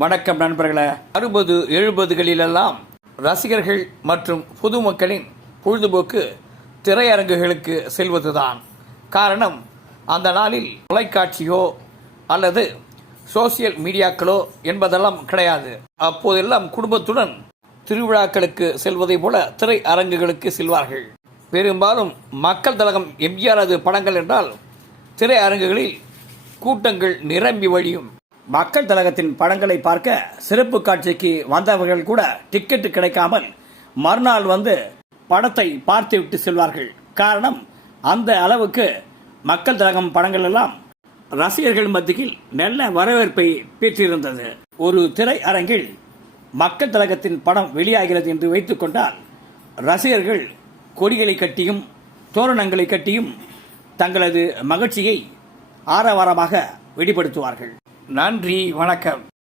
வணக்கம் நண்பர்களே. 60, 70களிலெல்லாம் ரசிகர்கள் மற்றும் பொதுமக்களின் பொழுதுபோக்கு திரையரங்குகளுக்கு செல்வதுதான். காரணம், அந்த நாளில் தொலைக்காட்சியோ அல்லது சோசியல் மீடியாக்களோ என்பதெல்லாம் கிடையாது. அப்போதெல்லாம் குடும்பத்துடன் திருவிழாக்களுக்கு செல்வதை போல திரையரங்குகளுக்கு செல்வார்கள். பெரும்பாலும் மக்கள் திலகம் எம்ஜிஆரது படங்கள் என்றால் திரையரங்குகளில் கூட்டங்கள் நிரம்பி வழியும். மக்கள் திலகத்தின் படங்களை பார்க்க சிறப்பு காட்சிக்கு வந்தவர்கள் கூட டிக்கெட்டு கிடைக்காமல் மறுநாள் வந்து படத்தை பார்த்துவிட்டு செல்வார்கள். காரணம், அந்த அளவுக்கு மக்கள் திலகம் படங்கள் எல்லாம் ரசிகர்கள் மத்தியில் நல்ல வரவேற்பை பெற்றிருந்தது. ஒரு திரையரங்கில் மக்கள் திலகத்தின் படம் வெளியாகிறது என்று வைத்துக் கொண்டால் ரசிகர்கள் கொடிகளை கட்டியும் தோரணங்களை கட்டியும் தங்களது மகிழ்ச்சியை ஆரவாரமாக வெளிப்படுத்துவார்கள். நன்றி, வணக்கம்.